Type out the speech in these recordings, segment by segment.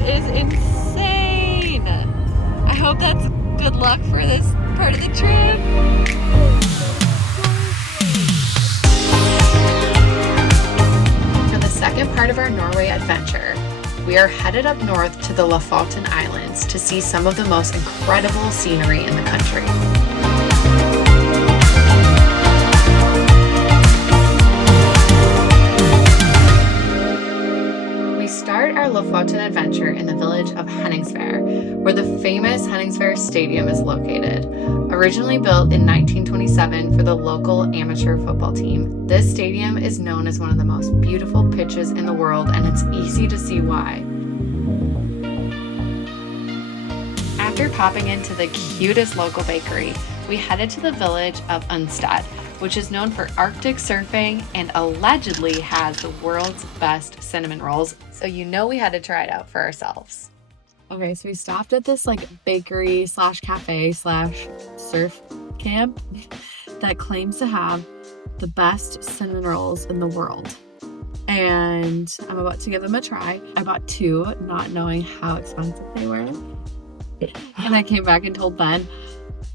That is insane. I hope that's good luck for this part of the trip. For the second part of our Norway adventure, we are headed up north to the Lofoten Islands to see some of the most incredible scenery in the country. We start our Lofoten adventure in the village of Henningsvær, where the famous Henningsvær Stadium is located. Originally built in 1927 for the local amateur football team, this stadium is known as one of the most beautiful pitches in the world, and it's easy to see why. After popping into the cutest local bakery, we headed to the village of Unstad, which is known for Arctic surfing and allegedly has the world's best cinnamon rolls. So you know we had to try it out for ourselves. Okay, so we stopped at this like bakery slash cafe slash surf camp that claims to have the best cinnamon rolls in the world. And I'm about to give them a try. I bought two, not knowing how expensive they were. And I came back and told Ben,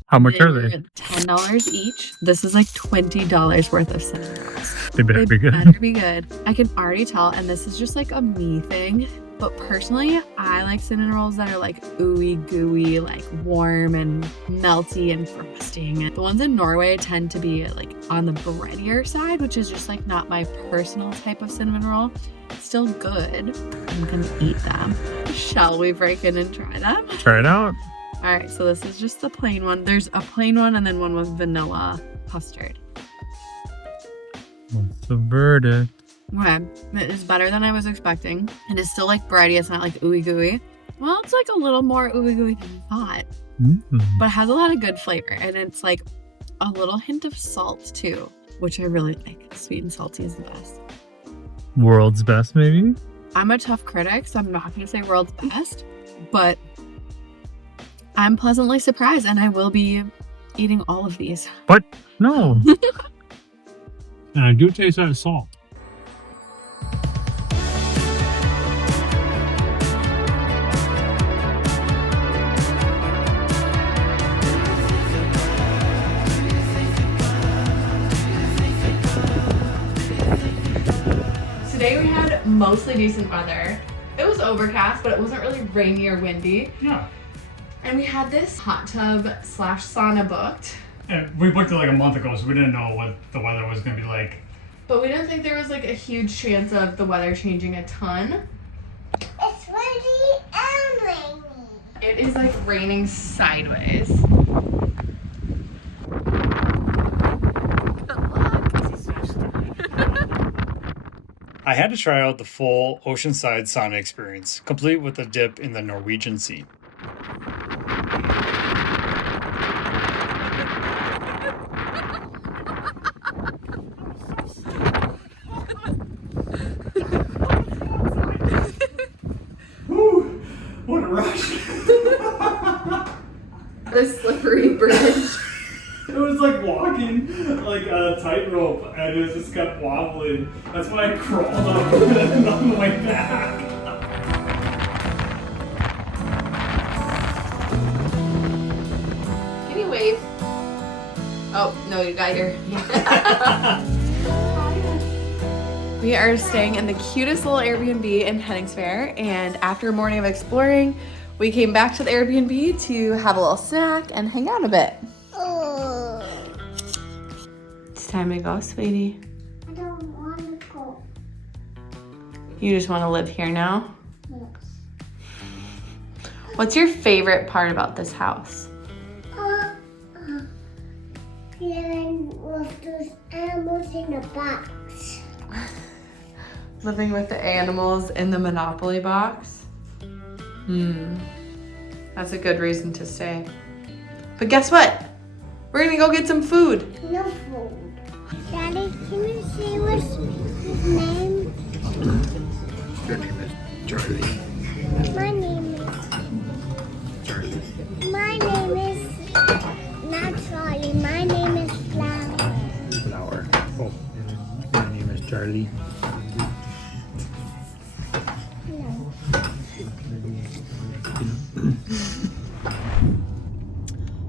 how much are they? $10 each. This is like $20 worth of cinnamon rolls. They better be good. Better be good. I can already tell, and this is just like a me thing, but personally, I like cinnamon rolls that are like ooey gooey, like warm and melty and frosting. The ones in Norway tend to be like on the breadier side, which is just like not my personal type of cinnamon roll. Still good. I'm gonna eat them. Shall we break in and try them? Try it out. All right, so this is just the plain one. There's a plain one and then one with vanilla custard. What's the verdict? Okay, it is better than I was expecting. It is still like bready. It's not like ooey gooey. Well, it's like a little more ooey gooey than I thought. But it has a lot of good flavor, and it's like a little hint of salt too, which I really like. Sweet and salty is the best. World's best, maybe? I'm a tough critic, so I'm not going to say world's best, but I'm pleasantly surprised, and I will be eating all of these. What? No. And I do taste that salt. Today we had mostly decent weather. It was overcast, but it wasn't really rainy or windy. Yeah. And we had this hot tub slash sauna booked. And we booked it like a month ago, so we didn't know what the weather was going to be like. But we didn't think there was like a huge chance of the weather changing a ton. It's windy and rainy. It is like raining sideways. I had to try out the full oceanside sauna experience, complete with a dip in the Norwegian Sea. Woo, what a rush! The slippery bridge. It was like walking like a tightrope, and it just kept wobbling. That's why I crawled up on the way back. Can you wave? Oh, no, you got your... We are staying in the cutest little Airbnb in Henningsvær, and after a morning of exploring, we came back to the Airbnb to have a little snack and hang out a bit. It's time to go, sweetie. I don't want to go. You just want to live here now? Yes. What's your favorite part about this house? Living with those animals in a box. Living with the animals in the Monopoly box? That's a good reason to stay. But guess what? We're gonna go get some food. No food. Daddy, can you see what's his name? Your name is Charlie. My name is... Charlie. My name is... Not Charlie. My name is Flower. Flower. Oh, and your name is Charlie. No.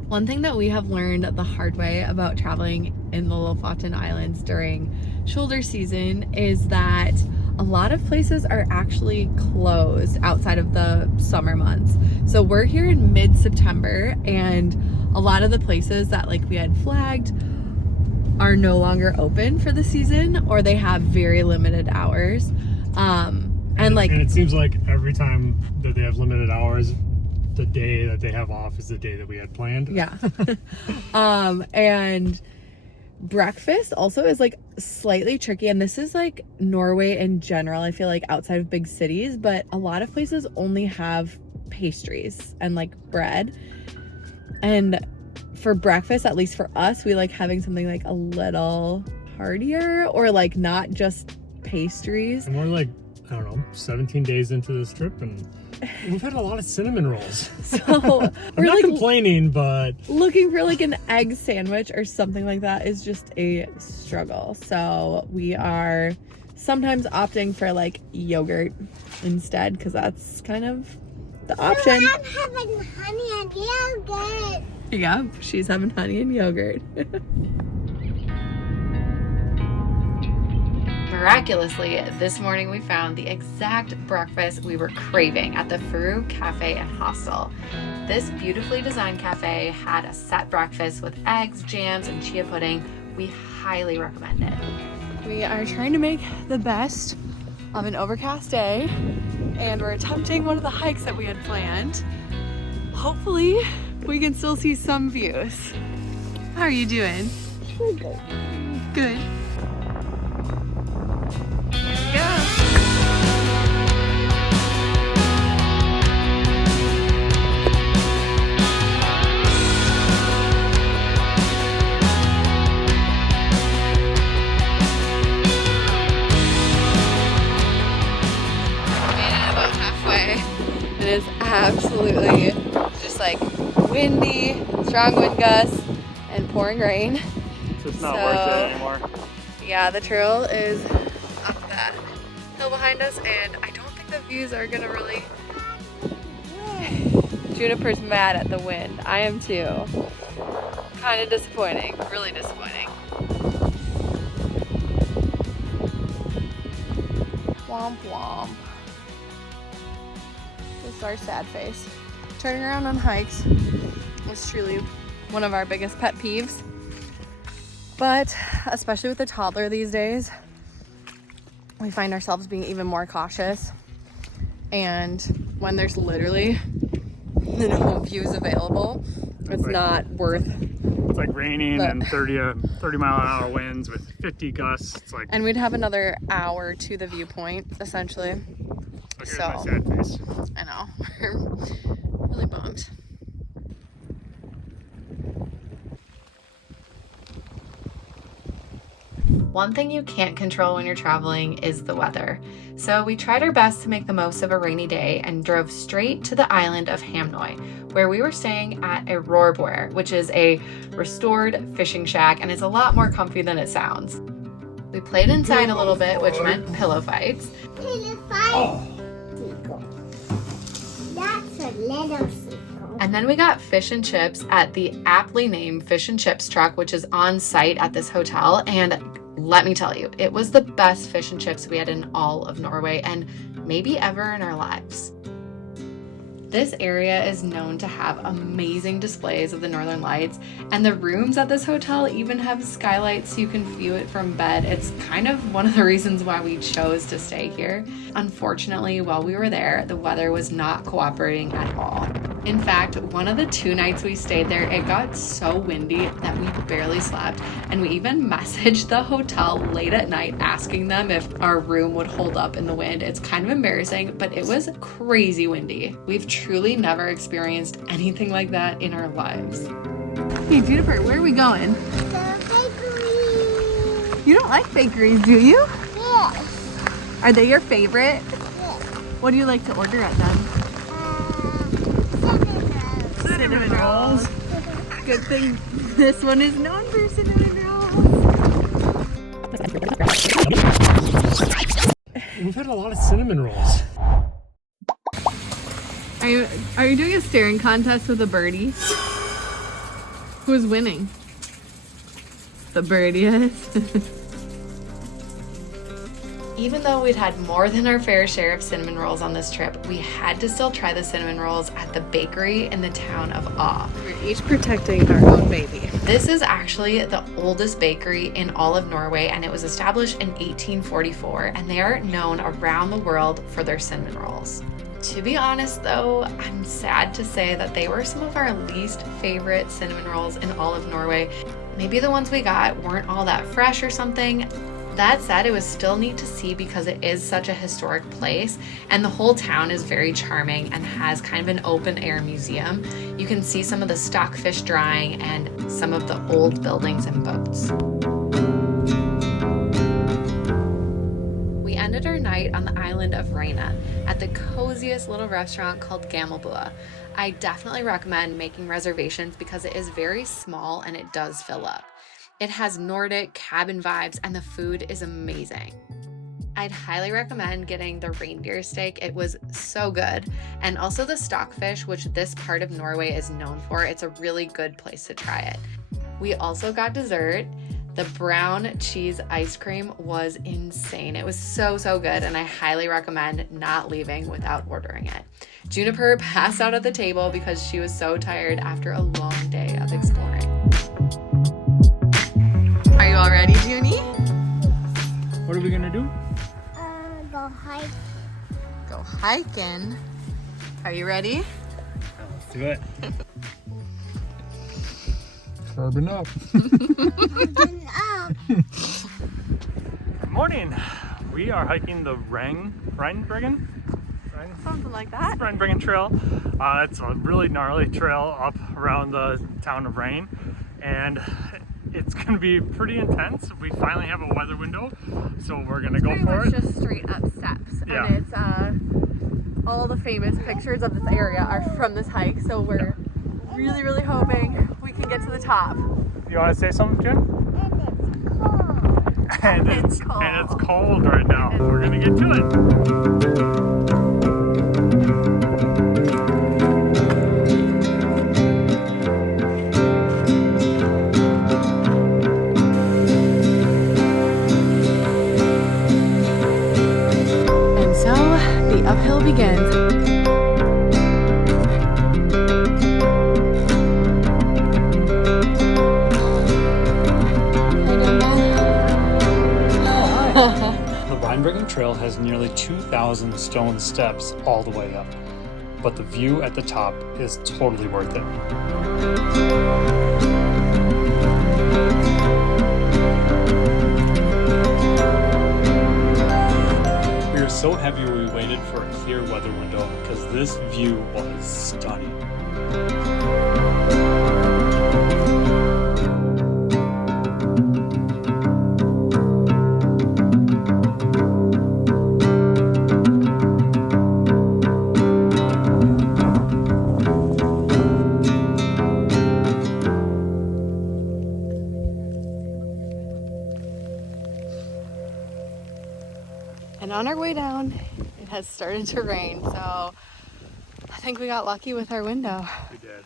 One thing that we have learned the hard way about traveling in the Lofoten Islands during shoulder season is that a lot of places are actually closed outside of the summer months. So we're here in mid-September, and a lot of the places that like we had flagged are no longer open for the season, or they have very limited hours. And it seems like every time that they have limited hours, the day that they have off is the day that we had planned. Yeah. And breakfast also is like slightly tricky, and this is like Norway in general, I feel like, outside of big cities, but a lot of places only have pastries and like bread. And for breakfast, at least for us, we like having something like a little heartier, or like not just pastries. And we're like, I don't know, 17 days into this trip, and we've had a lot of cinnamon rolls. So I'm we're not like complaining, but looking for like an egg sandwich or something like that is just a struggle. So we are sometimes opting for like yogurt instead, because that's kind of the option. So I'm having honey and yogurt. Yeah, she's having honey and yogurt. Miraculously, this morning we found the exact breakfast we were craving at the Furu Cafe and Hostel. This beautifully designed cafe had a set breakfast with eggs, jams, and chia pudding. We highly recommend it. We are trying to make the best of an overcast day, and we're attempting one of the hikes that we had planned. Hopefully, we can still see some views. How are you doing? Good. Good. Yeah. About halfway. It is absolutely just like windy, strong wind gusts, and pouring rain. It's just not worth it anymore. Yeah, the trail is up that hill behind us, and I don't think the views are gonna really. Juniper's mad at the wind. I am too. Kind of disappointing. Really disappointing. Womp womp. This is our sad face. Turning around on hikes is truly one of our biggest pet peeves. But especially with the toddler these days, we find ourselves being even more cautious. And when there's literally no views available, it's Like- not worth. It's like raining But- and 30 mile an hour winds with 50 gusts. It's like, And we'd have another hour to the viewpoint, essentially. look at so- my sad face. I know. We're really bummed. One thing you can't control when you're traveling is the weather. So we tried our best to make the most of a rainy day and drove straight to the island of Hamnøy, where we were staying at a rorbuer, which is a restored fishing shack, and it's a lot more comfy than it sounds. We played inside a little bit, which meant pillow fights. That's a little seagull. And then we got fish and chips at the aptly named Fish and Chips truck, which is on site at this hotel. And let me tell you, it was the best fish and chips we had in all of Norway, and maybe ever in our lives. This area is known to have amazing displays of the Northern Lights, and the rooms at this hotel even have skylights so you can view it from bed. It's kind of one of the reasons why we chose to stay here. Unfortunately, while we were there, the weather was not cooperating at all. In fact, one of the 2 nights we stayed there, it got so windy that we barely slept, and we even messaged the hotel late at night asking them if our room would hold up in the wind. It's kind of embarrassing, but it was crazy windy. We've truly never experienced anything like that in our lives. Hey Juniper, where are we going? The bakery. You don't like bakeries, do you? Yes. Are they your favorite? Yes. What do you like to order at them? Cinnamon rolls. Good thing this one is known for cinnamon rolls. we've had a lot of cinnamon rolls. Are you doing a staring contest with a birdie? Who's winning? The birdie is. Even though we'd had more than our fair share of cinnamon rolls on this trip, we had to still try the cinnamon rolls at the bakery in the town of Awe. We're each protecting our own baby. This is actually the oldest bakery in all of Norway, and it was established in 1844, and they are known around the world for their cinnamon rolls. To be honest though, I'm sad to say that they were some of our least favorite cinnamon rolls in all of Norway. Maybe the ones we got weren't all that fresh or something. That said, it was still neat to see because it is such a historic place and the whole town is very charming and has kind of an open air museum. You can see some of the stockfish drying and some of the old buildings and boats. We ended our night on the island of Reine at the coziest little restaurant called Gammelbua. I definitely recommend making reservations because it is very small and it does fill up. It has Nordic cabin vibes and the food is amazing. I'd highly recommend getting the reindeer steak. It was so good. And also the stockfish, which this part of Norway is known for. It's a really good place to try it. We also got dessert. The brown cheese ice cream was insane. It was so good, and I highly recommend not leaving without ordering it. Juniper passed out at the table because she was so tired after a long day of exploring. Are you all ready, Junie? What are we gonna do? Go hike. Go hiking. Are you ready? Let's do it. Carbon up. Open up. Good morning. We are hiking the Reinebringen? Something like that. Reinebringen Trail. It's a really gnarly trail up around the town of Reine, and it's going to be pretty intense. We finally have a weather window, so we're going to go for it. It's just straight up steps, Yeah. and it's all the famous pictures of this area are from this hike. So we're really hoping we can get to the top. You want to say something, June? And It's it's cold. cold. And it's cold right now. We're going to get to it. Uphill begins. The Reinebringen Trail has nearly 2,000 stone steps all the way up, but the view at the top is totally worth it. We are so happy we waited for a clear weather window because this view was stunning. And on our way down, it has started to rain, so I think we got lucky with our window. We did.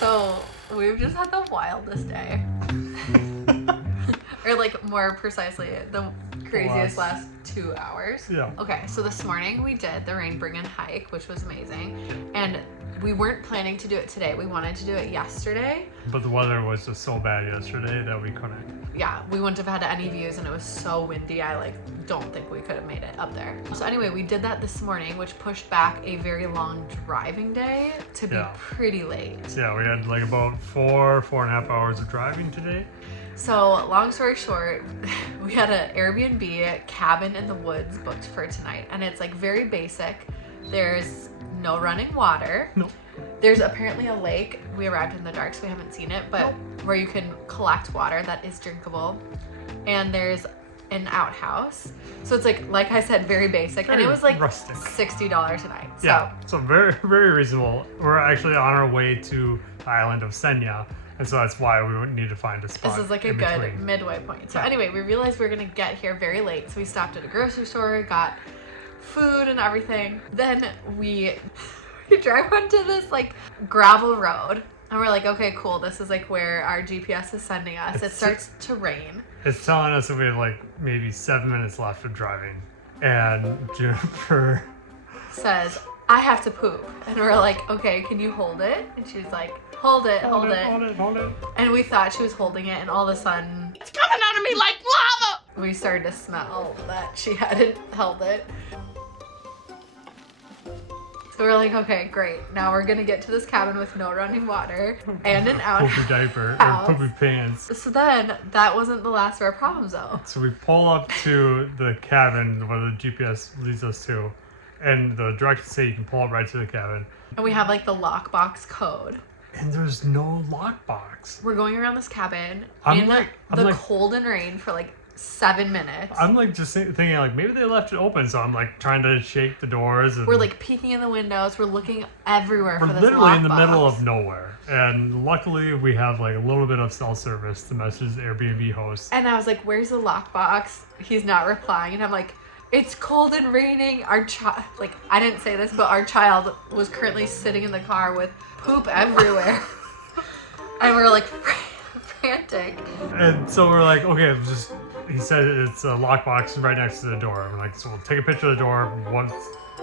So we've just had the wildest day. Or like more precisely, the craziest last 2 hours. Yeah. Okay, so this morning we did the Reinebringen Hike, which was amazing. And we weren't planning to do it today. We wanted to do it yesterday. But the weather was just so bad yesterday that we couldn't. Yeah, we wouldn't have had any views and it was so windy. I don't think we could have made it up there. So anyway, we did that this morning, which pushed back a very long driving day to be pretty late. Yeah, we had like about 4.5 hours of driving today. So long story short, we had an Airbnb cabin in the woods booked for tonight, and it's like very basic. There's no running water. Nope. There's apparently a lake. We arrived in the dark, so we haven't seen it, but where you can collect water that is drinkable. And there's an outhouse. So it's like I said, very basic. And it was like rustic. $60 a night. So. Yeah, so very, very reasonable. We're actually on our way to the island of Senja, and so that's why we would need to find a spot. This is like a good midway point. So anyway, we realized we were gonna get here very late, so we stopped at a grocery store, got food and everything. Then we drive onto this like gravel road, and we're like, okay, cool. This is like where our GPS is sending us. It starts to rain. It's telling us that we have like maybe 7 minutes left of driving, and Juniper says, I have to poop. And we're like, okay, can you hold it? And she's like, hold it. Hold it. And we thought she was holding it, and all of a sudden, It's coming out of me like lava! we started to smell that she hadn't held it. So we're like, okay, great. Now we're gonna get to this cabin with no running water and an outhouse. Poopy diaper or poopy pants. So then, that wasn't the last of our problems though. So we pull up to the cabin where the GPS leads us to, and the directions say you can pull up right to the cabin. And we have like the lockbox code. And there's no lockbox. We're going around this cabin I'm in the cold and rain for like 7 minutes. I'm like just thinking like maybe they left it open, so I'm like trying to shake the doors. And we're like peeking in the windows. We're looking everywhere for this lockbox. We're literally in the middle of nowhere. And luckily we have like a little bit of cell service to message the Airbnb host. And I was like, where's the lockbox? He's not replying. And I'm like, it's cold and raining. Our child, like, I didn't say this, but our child was currently sitting in the car with poop everywhere. And we're like frantic. And so we're like, okay, he said it's a lockbox right next to the door. I'm like, so we'll take a picture of the door.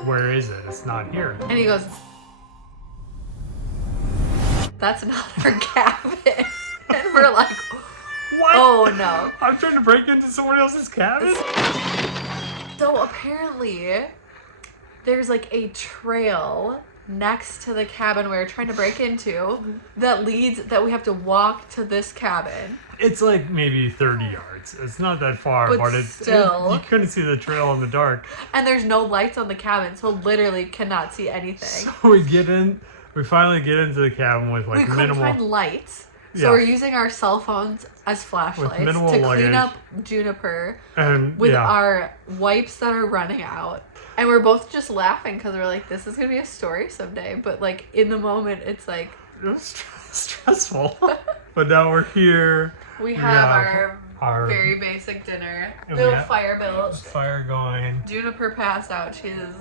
Where is it? It's not here. And he goes, that's not our cabin. And we're like, what? Oh no. I'm trying to break into someone else's cabin? So apparently, there's like a trail next to the cabin we're trying to break into that we have to walk to this cabin. It's like maybe 30 yards. It's not that far, but still. You couldn't see the trail in the dark. And there's no lights on the cabin, so literally cannot see anything. So we finally get into the cabin with like we minimal. couldn't find lights. So Yeah. we're using our cell phones as flashlights to minimal clean luggage. up Juniper And with yeah. our wipes that are running out. And we're both just laughing because we're like, this is going to be a story someday. But like in the moment, it's like... It was stressful. But now we're here. We have our very basic dinner. And Little we have fire built. Fire going. Juniper passed out. She is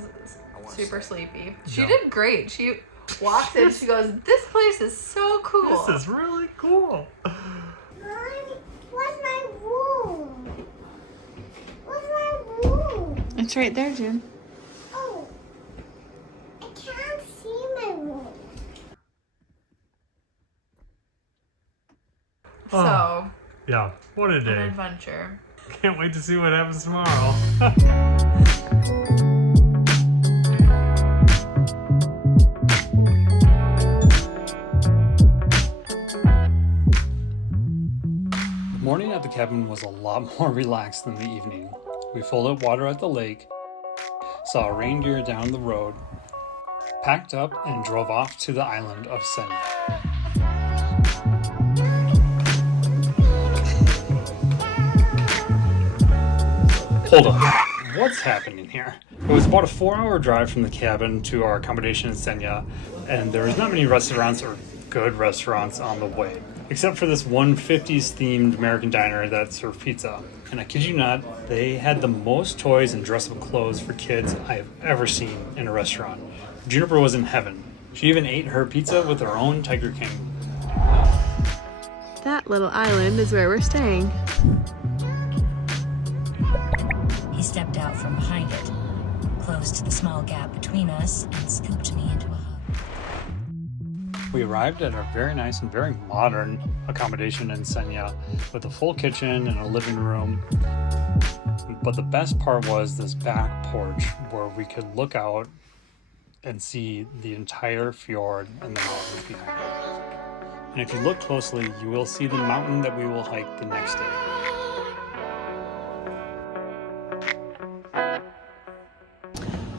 super sleepy. She Yeah. did great. She walked in. She goes, this place is so cool. This is really cool. Mommy, where's my room? Where's my room? It's right there, June. Oh, I can't see my room. So, Yeah, what a an day. adventure. Can't wait to see what happens tomorrow. The morning at the cabin was a lot more relaxed than the evening. We filled up water at the lake, saw a reindeer down the road, packed up, and drove off to the island of Senja. Hold on. What's happening here? It was about a 4-hour drive from the cabin to our accommodation in Senja, and there was not many restaurants or good restaurants on the way, except for this one 50s themed American diner that served pizza. And I kid you not, they had the most toys and dress-up clothes for kids I've ever seen in a restaurant. Juniper was in heaven. She even ate her pizza with her own Tiger King. That little island is where we're staying. He stepped out from behind it, closed the small gap between us, and scooped me into a hug. We arrived at a very nice and very modern accommodation in Senja with a full kitchen and a living room. But the best part was this back porch where we could look out and see the entire fjord and the mountains behind it. And if you look closely, you will see the mountain that we will hike the next day.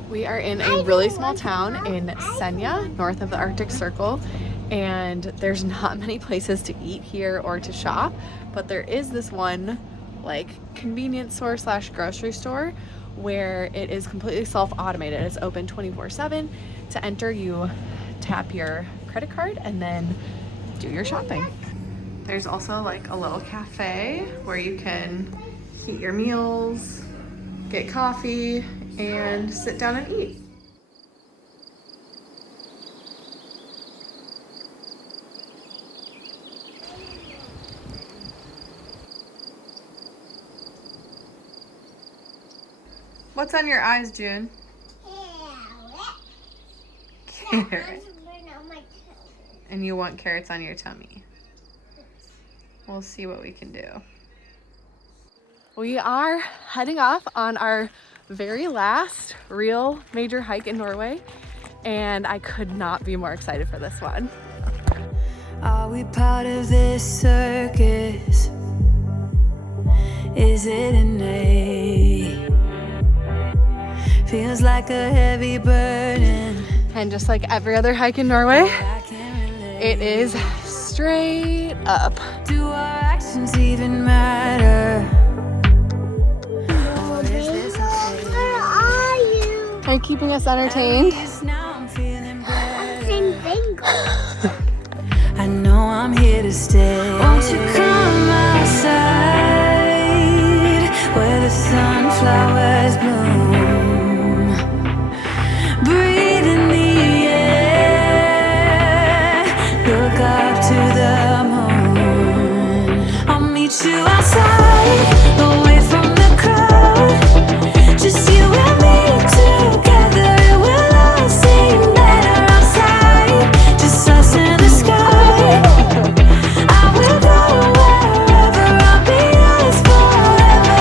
We We are in a really small town in Senja, north of the Arctic Circle, and there's not many places to eat here or to shop, but there is this one like convenience store slash grocery store where it is completely self-automated. It's open 24/7. To enter, you tap your credit card and then do your shopping. There's also like a little cafe where you can heat your meals, get coffee, and sit down and eat. What's on your eyes, June? Carrot. And you want carrots on your tummy. We'll see what we can do. We are heading off on our very last real major hike in Norway, and I could not be more excited for this one. Are we part of this circus? Is it innate? Feels like a heavy burden. And just like every other hike in Norway, it is straight up. Do our actions even matter? Where are you? Are you keeping us entertained? Now I'm feeling better. Sing bingo. I know I'm here to stay. Won't you come outside where the sunflowers bloom? Breathe in the air. Look up to the moon. I'll meet you outside, away from the crowd. Just you and me together. It will all seem better outside. Just us in the sky. I will go wherever. I'll be yours forever.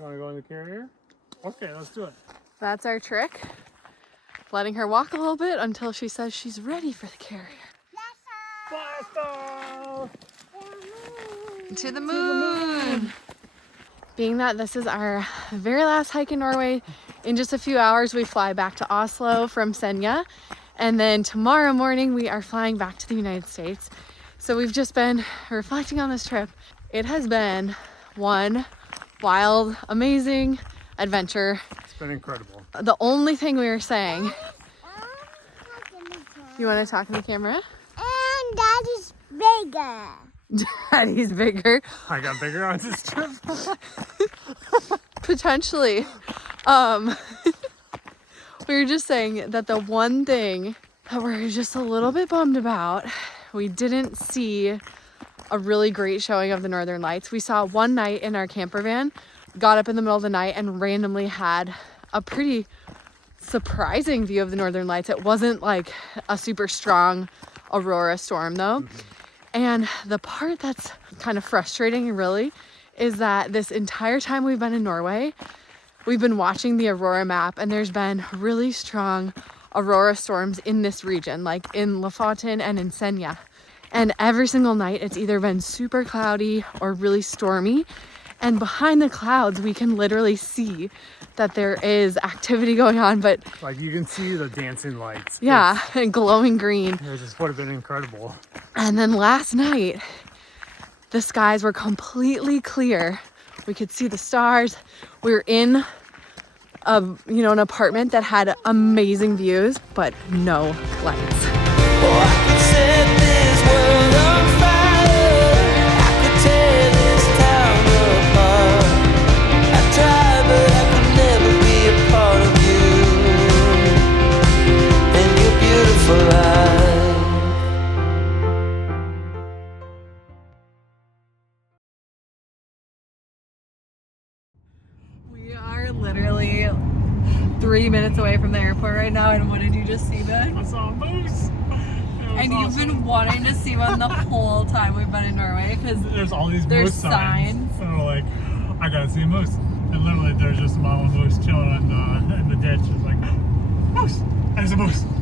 Want to go in the carrier? Okay, let's do it. That's our trick. Letting her walk a little bit until she says she's ready for the carrier. Blast off! To the moon! Being that this is our very last hike in Norway, in just a few hours we fly back to Oslo from Senja, and then tomorrow morning we are flying back to the United States. So we've just been reflecting on this trip. It has been one wild, amazing adventure. It's been incredible. The only thing we were saying, you want to talk in the camera? And Daddy's bigger. Daddy's bigger. I got bigger on this trip. Potentially. We were just saying that the one thing that we're just a little bit bummed about, we didn't see a really great showing of the Northern Lights. We saw one night in our camper van, got up in the middle of the night and randomly had a pretty surprising view of the Northern Lights. It wasn't like a super strong aurora storm though. Mm-hmm. And the part that's kind of frustrating really is that this entire time we've been in Norway, we've been watching the aurora map, and there's been really strong aurora storms in this region, like in Lofoten and in Senja. And every single night it's either been super cloudy or really stormy. And behind the clouds, we can literally see that there is activity going on, but like you can see the dancing lights. Yeah, and glowing green. It just would have been incredible. And then last night, the skies were completely clear. We could see the stars. We were in an apartment that had amazing views, but no lights. We are literally 3 minutes away from the airport right now, and what did you just see, Ben? I saw a moose. And you've been wanting to see one the whole time we've been in Norway, because there's all these there's moose signs. And we're like, I gotta see a moose. And literally there's just a mama moose chilling in the ditch. It's like, Moose! There's a moose.